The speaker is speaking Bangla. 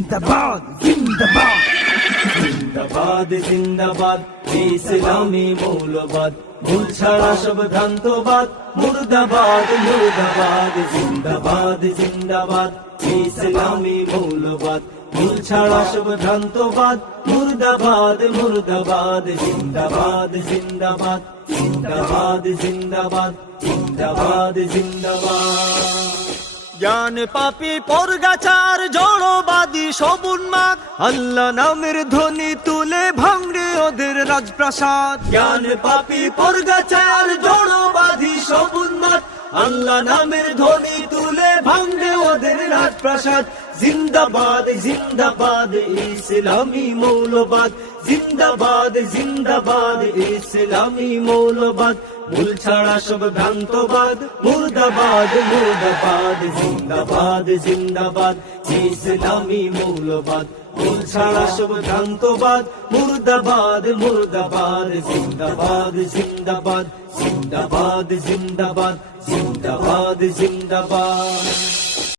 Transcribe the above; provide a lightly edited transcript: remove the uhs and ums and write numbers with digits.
জিন্দাবাদ জিন্দাবাদ জিন্দাবাদ জিন্দাবাদ ইসলামী মৌলবাদ ভুল ছাড়া সব ভ্রান্তবাদ মুর্দাবাদ মুর্দাবাদ জিন্দাবাদ জিন্দাবাদ ইসলামী মৌলবাদ ভুল ছাড়া সব ভ্রান্তবাদ মুর্দাবাদ মুর্দাবাদ জিন্দাবাদ জিন্দাবাদ জিন্দাবাদ জিন্দাবাদ জিন্দাবাদ জিন্দাবাদ জ্ঞান পাপী পরগাছার জড়বাদী সব উন্মাদ আল্লাহ নামের ধ্বনি তুলে ভাঙড়ে ওদের রাজপ্রাসাদ জ্ঞান পাপী পরগাছার জড়বাদী সব উন্মাদ আল্লাহ নামের ধ্বনি তুলে ভাঙড়ে ওদের রাজপ্রাসাদ জিন্দাবাদ জিন্দাবাদ ইসলামী মৌলবাদ জিন্দাবাদ জিন্দাবাদ ইসলামী মৌলবাদ ভুল ছাড়া সব ভ্রান্তবাদ মুর্দাবাদ মুর্দাবাদ জিন্দাবাদ জিন্দাবাদ ইসলামী মৌলবাদ ভুল ছাড়া সব ভ্রান্তবাদ মুর্দাবাদ মুর্দাবাদ জিন্দাবাদ জিন্দাবাদ জিন্দাবাদ জিন্দাবাদ জিন্দাবাদ জিন্দাবাদ